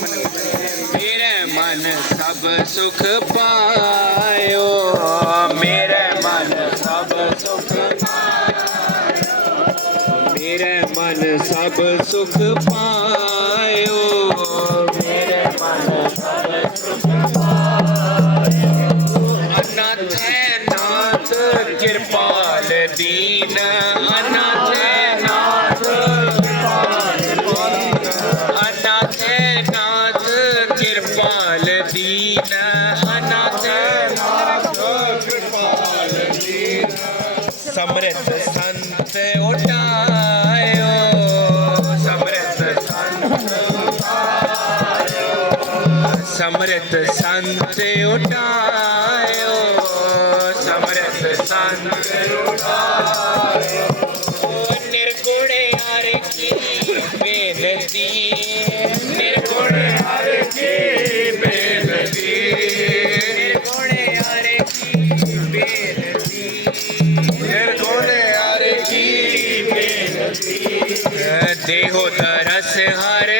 ਮੇਰੇ ਮਨ ਸਭ ਸੁਖ ਪਾਇਓ। ਮੇਰੇ ਮਨ ਸਭ ਸੁਖ ਮੇਰੇ ਮਨ ਸਭ ਸੁਖ ਪਾਇਓ। समृद्ध संत उठायो समृद्ध संत समृद्ध संत उठायो समृद्ध संत उठायो को तरस हरे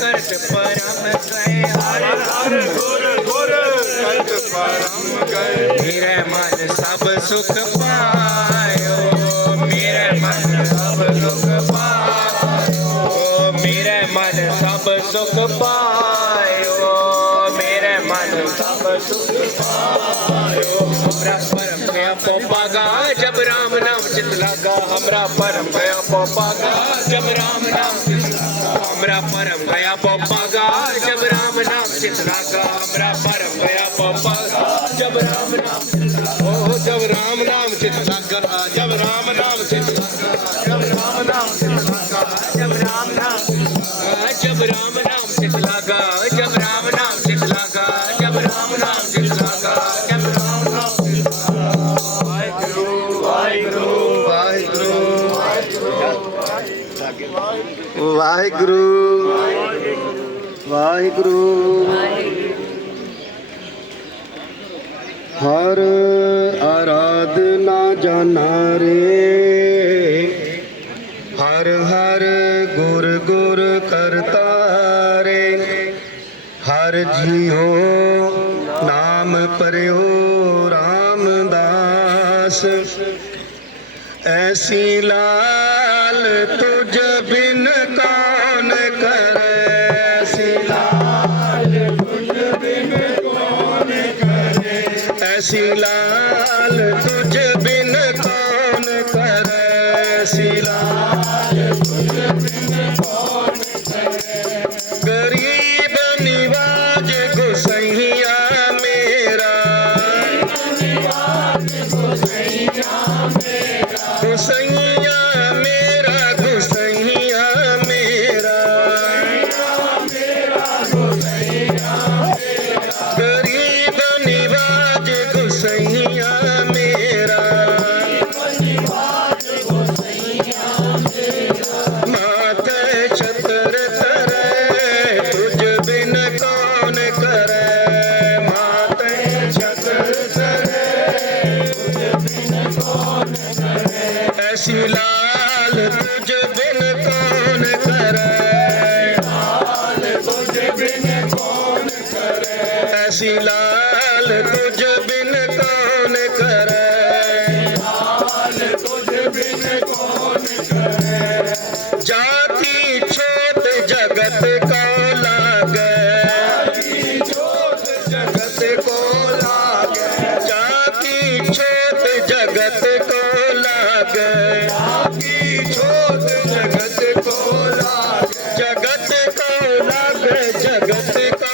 सर्द परम गए हर हर घोर घोर सर्द परम गए। मेरा मन सब सुख पायो मेरे मन सब सुख पायो मेरे मन सब सुख पायो मेरा मन सब सुख पायो। हमरा परम गया पोपा गा जब राम नाम चित लागा हमरा परम गया पोपा गा जब राम नाम चित लागा। हमरा परम गया का जब राम नाम चित का हमरा परम गया का जब राम नाम ओ, जब राम नाम चित का जब राम ਵਾਹਿਗੁਰੂ। ਹਰ ਆਰਾਧਨਾ ਜਾਣਾ ਰੇ। ਹਰ ਹਰ ਗੁਰ ਗੁਰ ਕਰਤਾ ਰੇ। ਹਰ ਜੀਓ ਨਾਮ ਪਰਿਓ ਰਾਮਦਾਸ ਐਸੀ ਲਾਲ ਤੋ See you later. ਲਾਲ ਤੁਝ ਬਿਨ ਕੌਣ ਕਰੇ? ਲਾਲ ਤੁਝ ਬਿਨ ਕੌਣ ਕਰੇ? ਐਸੀ ਲਾਲ ਤੁਝ take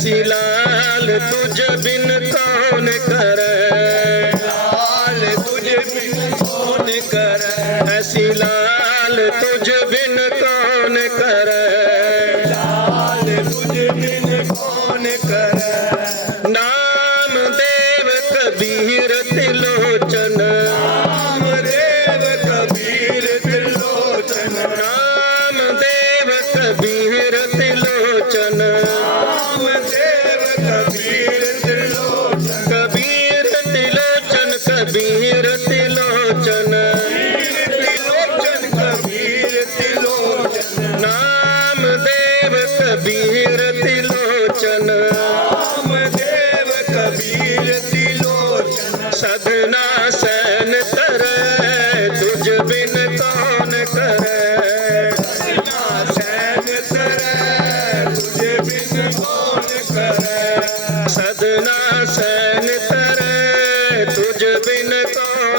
ऐसी लाल तुझ बिन कौन कर? लाल तुझ बिन कौन कर? ऐसी लाल तुझ बिन कौन कर? लाल तुझ बिन कौन कर?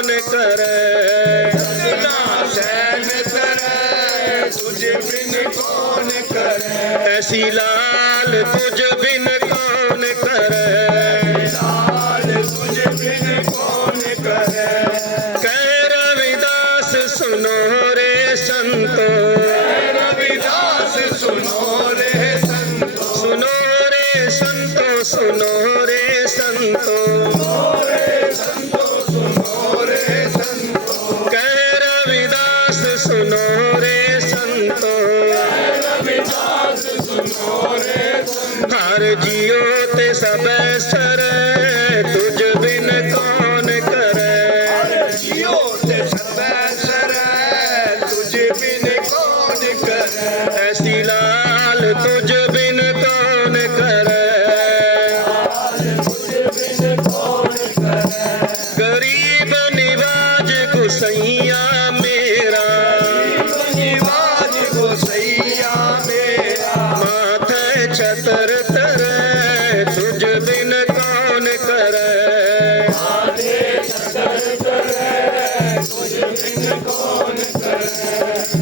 ਕੌਣ ਕਰੇ? ਸਜਣਾ ਸੈਨ ਕਰੇ ਤੁਝ ਬਿਨ ਕੌਣ ਕਰੇ? ਐਸੀ ਲਾਲ ਤੁਝ ਵਿਚਾਰ ਸੁਨੋ ਰੇ। ਹਰ ਜੀਓ ਤੇ ਸਭੈ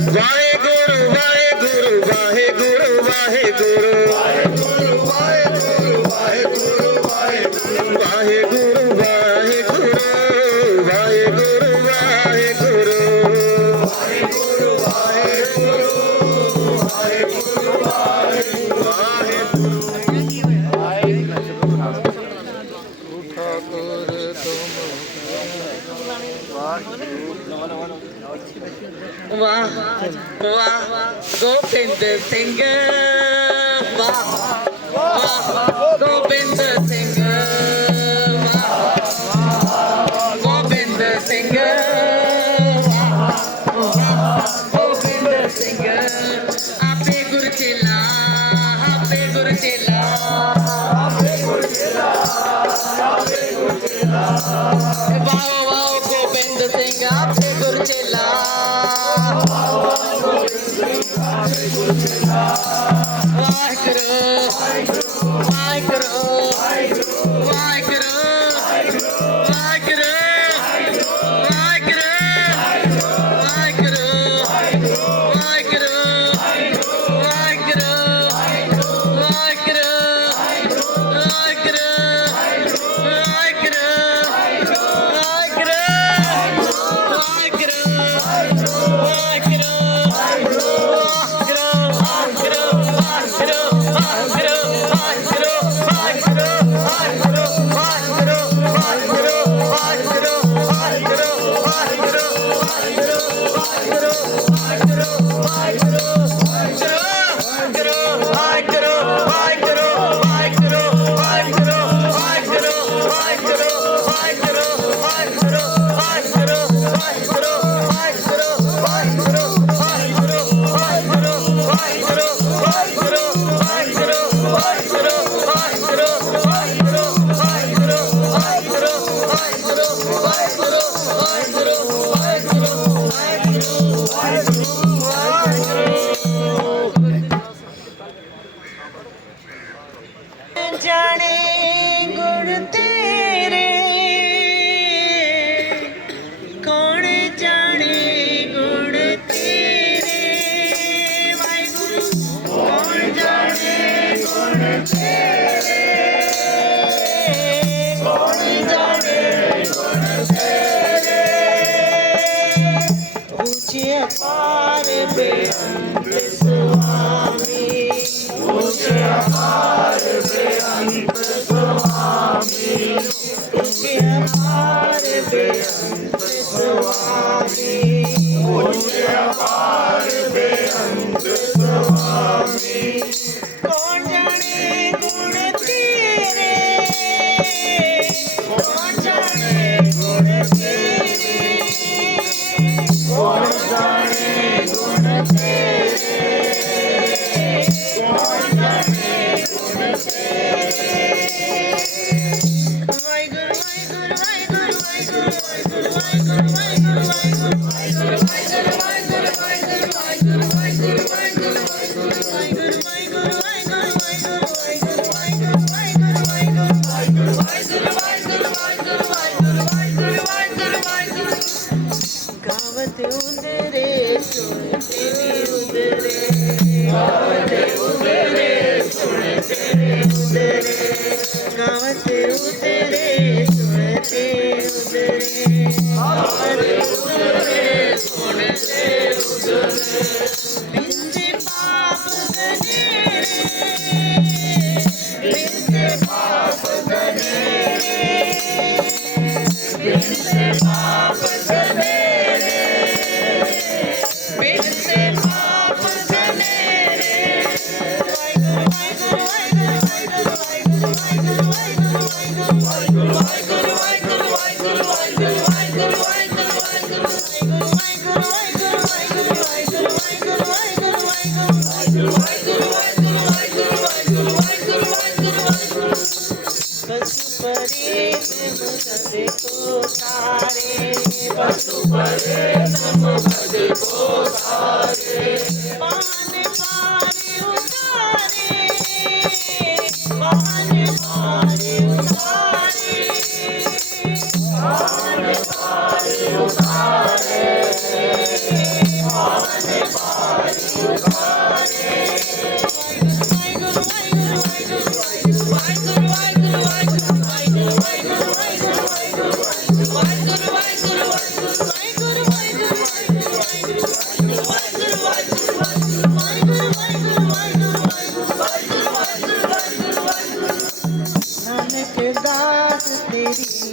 vai ਵਾਹ ਗੋਬਿੰਦ ਸਿੰਘ ਵਾਹ ਵਾਹ Gobind Singh I Krishna Hare Krishna ਜਾਣੇ ਗੁਣ Hare Vishnu Swami. Krishna Oh, God.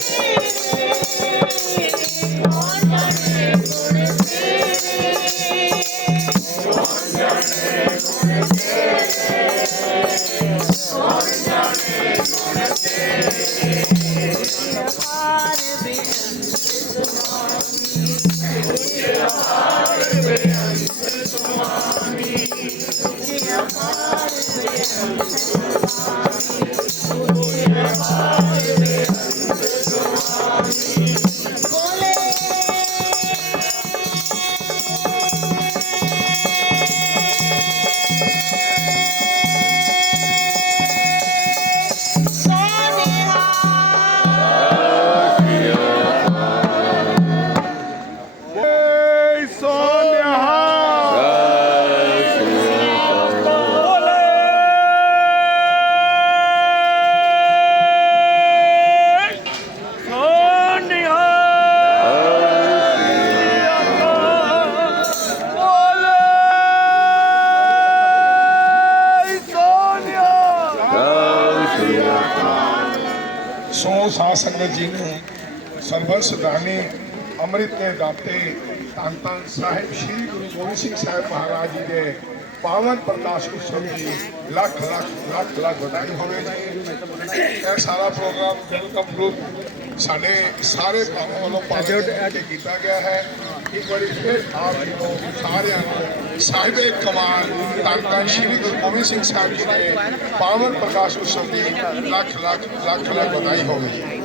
Yeah. ਸੋ ਸਾਧ ਸੰਗਤ ਜੀ ਨੂੰ ਸਰਬਰ ਸਦਾਨੀ ਅੰਮ੍ਰਿਤ ਦੇ ਦਾਤੇ ਧੰਨ ਧੰਨ ਸਾਹਿਬ ਸ੍ਰੀ ਗੁਰੂ ਗੋਬਿੰਦ ਸਿੰਘ ਸਾਹਿਬ ਮਹਾਰਾਜ ਜੀ ਦੇ ਪਾਵਨ ਪ੍ਰਕਾਸ਼ ਉਤਸਵ ਦੀ ਲੱਖ ਲੱਖ ਲੱਖ ਲੱਖ ਵਧਾਈ ਹੋਵੇ ਜੀ ਇਹ ਸਾਰਾ ਪ੍ਰੋਗਰਾਮ ਵੈਲਕਮ ਗਰੁੱਪ ਸਾਡੇ ਸਾਰੇ ਭਾਵਾਂ ਵੱਲੋਂ ਪਾਲਣ ਕੀਤਾ ਗਿਆ ਹੈ। ਇੱਕ ਵਾਰੀ ਫਿਰ ਆਪ ਜੀ ਨੂੰ ਸਾਰਿਆਂ ਨੂੰ ਸਾਹਿਬੇ ਕਮਾਲ ਧੰਨ ਸ੍ਰੀ ਗੁਰੂ ਗੋਬਿੰਦ ਸਿੰਘ ਸਾਹਿਬ ਜੀ ਦੇ ਪਾਵਨ ਪ੍ਰਕਾਸ਼ ਉਤਸਵ ਦੀ ਲੱਖ ਲੱਖ ਲੱਖ ਲੱਖ ਵਧਾਈ ਹੋਵੇ।